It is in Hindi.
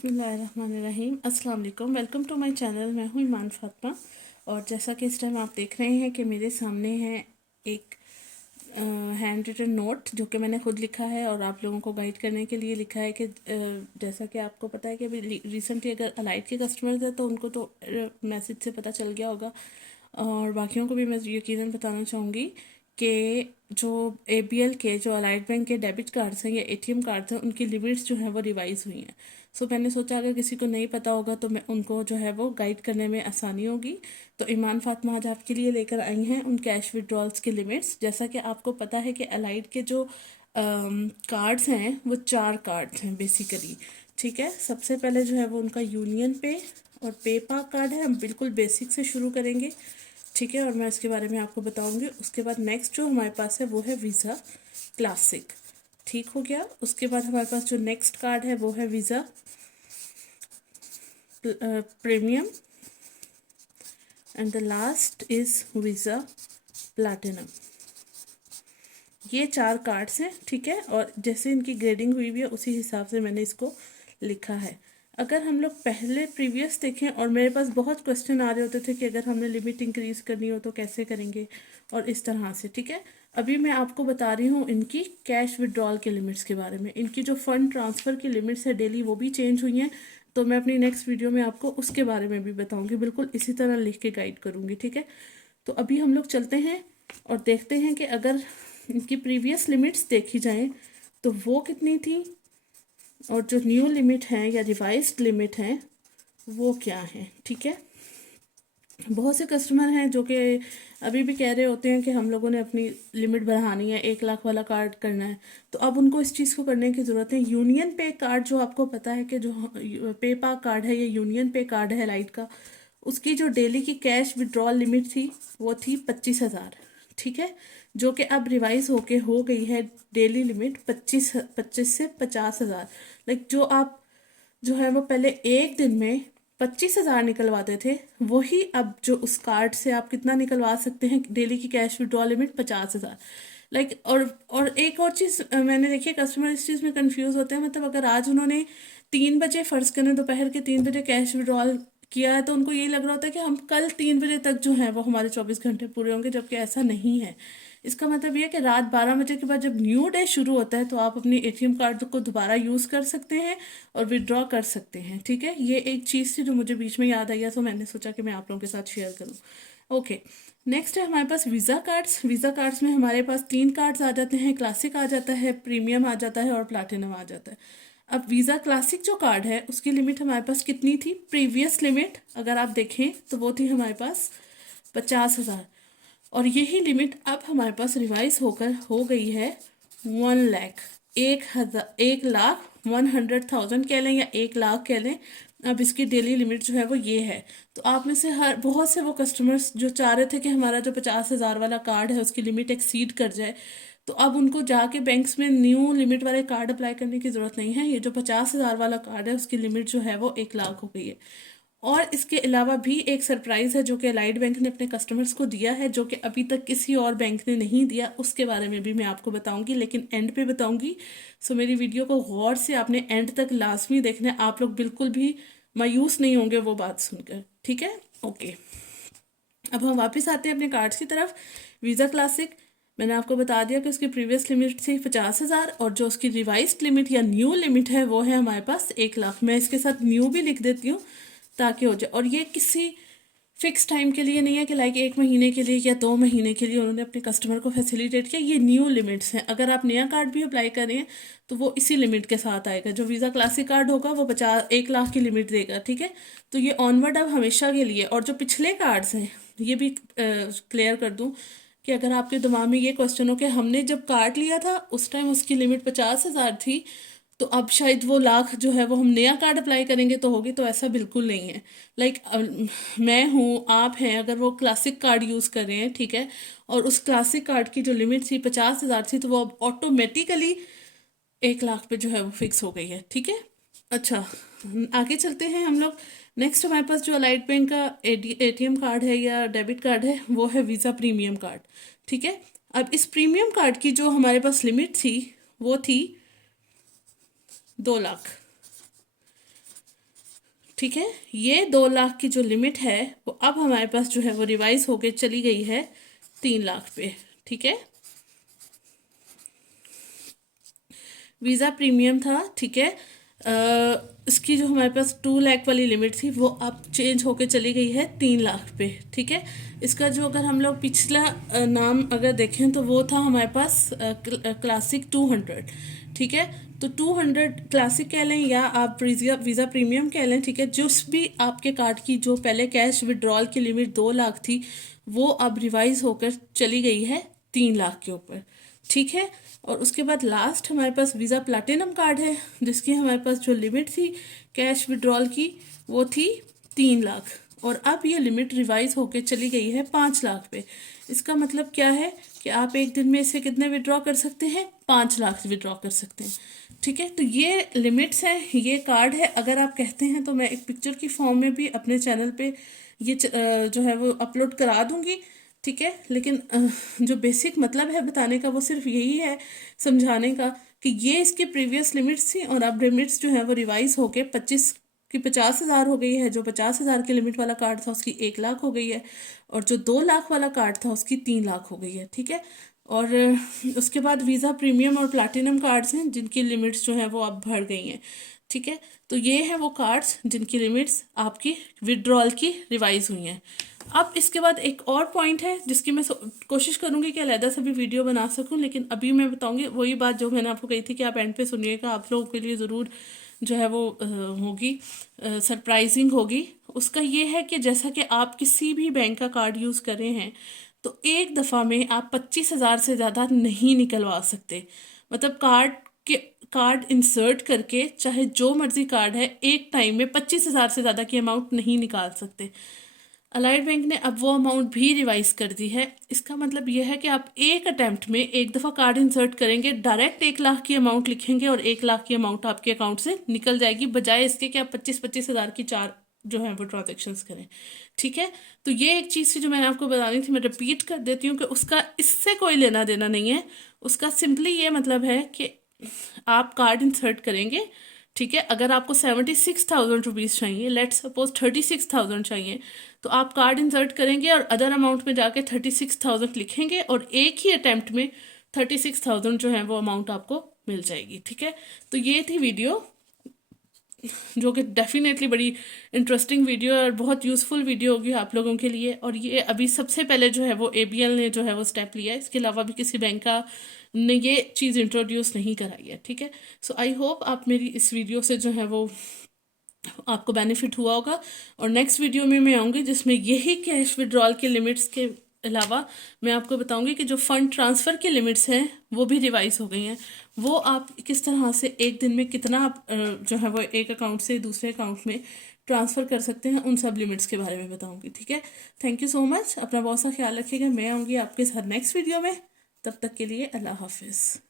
बिस्मिल्लाहिर्रहमानिर्रहीम। अस्सलाम वालेकुम। Welcome to my channel. मैं हूँ ईमान फातिमा। और जैसा कि इस टाइम आप देख रहे हैं कि मेरे सामने है एक हैंड रिटन नोट जो कि मैंने खुद लिखा है और आप लोगों को गाइड करने के लिए लिखा है कि जैसा कि आपको पता है कि अभी रिसेंटली अगर अलाइट के कस्टमर्स हैं तो उनको तो मैसेज से पता चल गया होगा, और बाकियों को भी मैं यकीनन बताना चाहूँगी कि जो ABL के जो अलाइट बैंक के डेबिट कार्ड्स हैं या ATM कार्ड्स हैं उनकी लिमिट्स जो हैं वो रिवाइज़ हुई हैं। सो मैंने सोचा अगर किसी को नहीं पता होगा तो मैं उनको जो है वो गाइड करने में आसानी होगी। तो ईमान फातिमा आज आपके लिए लेकर आई हैं उन कैश विड्रॉल्स की लिमिट्स। जैसा कि आपको पता है कि अलाइट के जो कार्ड्स हैं वो 4 कार्ड्स हैं बेसिकली। ठीक है, सबसे पहले जो है वो उनका यूनियन पे और पेपा कार्ड है। हम बिल्कुल बेसिक से शुरू करेंगे, ठीक है, और मैं इसके बारे में आपको बताऊंगी। उसके बाद नेक्स्ट जो हमारे पास है वो है वीज़ा क्लासिक। ठीक हो गया। उसके बाद हमारे पास जो नेक्स्ट कार्ड है वो है visa premium and the last is visa platinum. ये 4 कार्ड्स हैं, ठीक है, और जैसे इनकी ग्रेडिंग हुई हुई है उसी हिसाब से मैंने इसको लिखा है। अगर हम लोग पहले प्रीवियस देखें, और मेरे पास बहुत क्वेश्चन आ रहे होते थे कि अगर हमने लिमिट इंक्रीज़ करनी हो तो कैसे करेंगे और इस तरह से, ठीक है। अभी मैं आपको बता रही हूँ इनकी कैश विड्रॉल के लिमिट्स के बारे में। इनकी जो फ़ंड ट्रांसफ़र की लिमिट्स है डेली वो भी चेंज हुई हैं, तो मैं अपनी नेक्स्ट वीडियो में आपको उसके बारे में भी बताऊँगी। बिल्कुल इसी तरह लिख के गाइड करूँगी, ठीक है। तो अभी हम लोग चलते हैं और देखते हैं कि अगर इनकी प्रीवियस लिमिट्स देखी जाएं तो वो कितनी थी और जो न्यू लिमिट है या रिवाइज्ड लिमिट है वो क्या है, ठीक है। बहुत से कस्टमर हैं जो कि अभी भी कह रहे होते हैं कि हम लोगों ने अपनी लिमिट बढ़ानी है, 1 लाख वाला कार्ड करना है। तो अब उनको इस चीज़ को करने की ज़रूरत है। यूनियन पे कार्ड जो आपको पता है कि जो पेपा कार्ड है, ये यूनियन पे कार्ड है लाइट का, उसकी जो डेली की कैश विड्रॉल लिमिट थी वो थी 25,000, ठीक है, जो कि अब रिवाइज होके हो गई है डेली लिमिट 25 से 50,000। लाइक जो आप जो है वो पहले एक दिन में 25,000 निकलवाते थे, वही अब जो उस कार्ड से आप कितना निकलवा सकते हैं डेली की कैश विड्रॉल लिमिट 50,000। लाइक और एक और चीज़ मैंने देखी, कस्टमर इस चीज़ में कंफ्यूज होते हैं। मतलब अगर आज उन्होंने 3 बजे फ़र्ज़ करें दोपहर के 3 बजे कैश विड्रॉल किया है तो उनको ये लग रहा होता है कि हम कल 3 बजे तक जो है वो हमारे 24 घंटे पूरे होंगे, जबकि ऐसा नहीं है। इसका मतलब ये है कि रात 12 बजे के बाद जब न्यू डे शुरू होता है तो आप अपनी ATM कार्ड को दोबारा यूज़ कर सकते हैं और विड्रॉ कर सकते हैं, ठीक है। ये एक चीज़ थी जो मुझे बीच में याद आई है, तो मैंने सोचा कि मैं आप लोगों के साथ शेयर करूँ। ओके, नेक्स्ट है हमारे पास वीज़ा कार्ड्स। वीज़ा कार्ड्स में हमारे पास 3 कार्ड्स आ जाते हैं, क्लासिक आ जाता है, प्रीमियम आ जाता है और प्लैटिनम आ जाता है। अब वीज़ा क्लासिक जो कार्ड है उसकी लिमिट हमारे पास कितनी थी? प्रीवियस लिमिट अगर आप देखें तो वो थी हमारे पास 50,000, और यही लिमिट अब हमारे पास रिवाइज होकर हो गई है 1 लाख, 1,00,000 100,000 कह लें या 1 लाख कह लें। अब इसकी डेली लिमिट जो है वो ये है। तो आप में से हर बहुत से वो कस्टमर्स जो चाह रहे थे कि हमारा जो 50,000 वाला कार्ड है उसकी लिमिट एक्सीड कर जाए, तो अब उनको जाके बैंक्स में न्यू लिमिट वाले कार्ड अप्लाई करने की ज़रूरत नहीं है। ये जो 50,000 वाला कार्ड है उसकी लिमिट जो है वो 1 लाख हो गई है। और इसके अलावा भी एक सरप्राइज़ है जो कि अलाइड बैंक ने अपने कस्टमर्स को दिया है, जो कि अभी तक किसी और बैंक ने नहीं दिया। उसके बारे में भी मैं आपको बताऊंगी, लेकिन एंड पे बताऊंगी। सो मेरी वीडियो को गौर से आपने एंड तक लाजमी देखना है, आप लोग बिल्कुल भी मायूस नहीं होंगे वो बात सुनकर, ठीक है। ओके, अब हम वापस आते हैं अपने कार्ड्स की तरफ। वीज़ा क्लासिक मैंने आपको बता दिया कि उसकी प्रीवियस लिमिट थी 50,000 और जो उसकी रिवाइज्ड लिमिट या न्यू लिमिट है वो है हमारे पास 1 लाख। मैं इसके साथ न्यू भी लिख देती हूँ ताकि हो जाए। और ये किसी फिक्स टाइम के लिए नहीं है कि लाइक 1 महीने के लिए या 2 महीने के लिए उन्होंने अपने कस्टमर को फैसिलिटेट किया। ये न्यू लिमिट्स हैं। अगर आप नया कार्ड भी अप्लाई करें तो वो इसी लिमिट के साथ आएगा। जो वीज़ा क्लासिक कार्ड होगा वो 1 लाख की लिमिट देगा, ठीक है। तो ये ऑनवर्ड अब हमेशा के लिए। और जो पिछले कार्ड्स हैं ये भी क्लियर कर दूं कि अगर आपके दिमाग में ये क्वेश्चन हो कि हमने जब कार्ड लिया था उस टाइम उसकी लिमिट 50,000 थी, तो अब शायद वो लाख जो है वो हम नया कार्ड अप्लाई करेंगे तो होगी, तो ऐसा बिल्कुल नहीं है। लाइक मैं हूँ, आप हैं, अगर वो क्लासिक कार्ड यूज़ कर रहे हैं, ठीक है, और उस क्लासिक कार्ड की जो लिमिट थी 50,000 थी, तो वो अब ऑटोमेटिकली 1 लाख पे जो है वो फिक्स हो गई है, ठीक है। अच्छा, आगे चलते हैं हम लोग। नेक्स्ट हमारे पास जो अलाइड बैंक का ATM कार्ड है या डेबिट कार्ड है वो है वीज़ा प्रीमियम कार्ड, ठीक है। अब इस प्रीमियम कार्ड की जो हमारे पास लिमिट थी वो थी 2 लाख। ठीक है। ये 2 लाख की जो लिमिट है वो अब हमारे पास जो है वो रिवाइज होके चली गई है 3 लाख पे। ठीक है, वीज़ा प्रीमियम था। ठीक है, इसकी जो हमारे पास 2 लाख वाली लिमिट थी वो अब चेंज होके चली गई है 3 लाख पे। ठीक है, इसका जो अगर हम लोग पिछला नाम अगर देखें तो वो था हमारे पास क्लासिक 200। ठीक है, तो 200 क्लासिक कह लें या आप वीज़ा प्रीमियम कह लें। ठीक है, जिस भी आपके कार्ड की जो पहले कैश विड्रॉल की लिमिट 2 लाख थी वो अब रिवाइज होकर चली गई है 3 लाख के ऊपर। ठीक है, और उसके बाद लास्ट हमारे पास वीज़ा प्लैटिनम कार्ड है जिसकी हमारे पास जो लिमिट थी कैश विड्रॉल की वो थी 3 लाख, और अब ये लिमिट रिवाइज होके चली गई है 5 लाख पे। इसका मतलब क्या है कि आप एक दिन में इसे कितने विड्रॉ कर सकते हैं, 5 लाख विड्रॉ कर सकते हैं। ठीक है, तो ये लिमिट्स हैं, ये कार्ड है। अगर आप कहते हैं तो मैं एक पिक्चर की फॉर्म में भी अपने चैनल पे ये जो है वो अपलोड करा दूंगी। ठीक है, लेकिन जो बेसिक मतलब है बताने का वो सिर्फ यही है, समझाने का कि ये इसकी प्रीवियस लिमिट्स थी और अब लिमिट्स जो है वो रिवाइज होके 50,000 हो गई है। जो 50,000 की लिमिट वाला कार्ड था उसकी 1 लाख हो गई है, और जो 2 लाख वाला कार्ड था उसकी 3 लाख हो गई है। ठीक है, और उसके बाद वीज़ा प्रीमियम और प्लैटिनम कार्ड्स हैं जिनकी लिमिट्स जो है वो अब बढ़ गई हैं। ठीक है, तो ये है वो कार्ड्स जिनकी लिमिट्स आपकी विड्रॉल की रिवाइज हुई हैं। अब इसके बाद एक और पॉइंट है जिसकी मैं कोशिश करूंगी कि अलहदा से भी वीडियो बना सकूं, लेकिन अभी मैं बताऊंगी वही बात जो मैंने आपको कही थी कि आप एंड पे सुनिएगा, आप लोगों के लिए ज़रूर जो है वो होगी, सरप्राइजिंग होगी। उसका ये है कि जैसा कि आप किसी भी बैंक का कार्ड यूज़ कर रहे हैं तो एक दफ़ा में आप 25,000 से ज़्यादा नहीं निकलवा सकते। मतलब कार्ड इंसर्ट करके चाहे जो मर्जी कार्ड है एक टाइम में 25,000 से ज़्यादा की अमाउंट नहीं निकाल सकते। अलाइड बैंक ने अब वो अमाउंट भी रिवाइज कर दी है। इसका मतलब यह है कि आप एक अटैम्प्ट में एक दफ़ा कार्ड इंसर्ट करेंगे, डायरेक्ट 1 लाख की अमाउंट लिखेंगे और 1 लाख की अमाउंट आपके अकाउंट से निकल जाएगी, बजाय इसके कि आप 25,000 की 4 जो है वो ट्रांजेक्शन्स करें। ठीक है, तो ये एक चीज़ थी जो मैंने आपको बतानी थी, मैं रिपीट कर देती हूँ कि उसका इससे कोई लेना देना नहीं है। उसका सिंपली ये मतलब है कि आप कार्ड इंसर्ट करेंगे। ठीक है, अगर आपको 76,000 रुपीज़ चाहिए, लेट सपोज 36,000 चाहिए, तो आप कार्ड इंसर्ट करेंगे और अदर अमाउंट में जाके 36,000 लिखेंगे और एक ही अटैम्प्ट में 36,000 जो है वो अमाउंट आपको मिल जाएगी। ठीक है, तो ये थी वीडियो जो कि डेफिनेटली बड़ी इंटरेस्टिंग वीडियो और बहुत यूज़फुल वीडियो होगी आप लोगों के लिए। और ये अभी सबसे पहले जो है वो ABL ने जो है वो स्टेप लिया है, इसके अलावा भी किसी बैंक का ने ये चीज़ इंट्रोड्यूस नहीं कराई है। ठीक है, सो आई होप आप मेरी इस वीडियो से जो है वो आपको बेनिफिट हुआ होगा। और नेक्स्ट वीडियो में मैं आऊँगी जिसमें यही कैश विड्रॉल के लिमिट्स के अलावा मैं आपको बताऊंगी कि जो फंड ट्रांसफ़र की लिमिट्स हैं वो भी रिवाइज हो गई हैं। वो आप किस तरह से एक दिन में कितना आप जो है वो एक अकाउंट से दूसरे अकाउंट में ट्रांसफ़र कर सकते हैं, उन सब लिमिट्स के बारे में बताऊंगी। ठीक है, थैंक यू सो मच, अपना बहुत सा ख्याल रखिएगा। मैं आऊँगी आपके साथ नेक्स्ट वीडियो में, तब तक के लिए अल्लाह हाफिज़।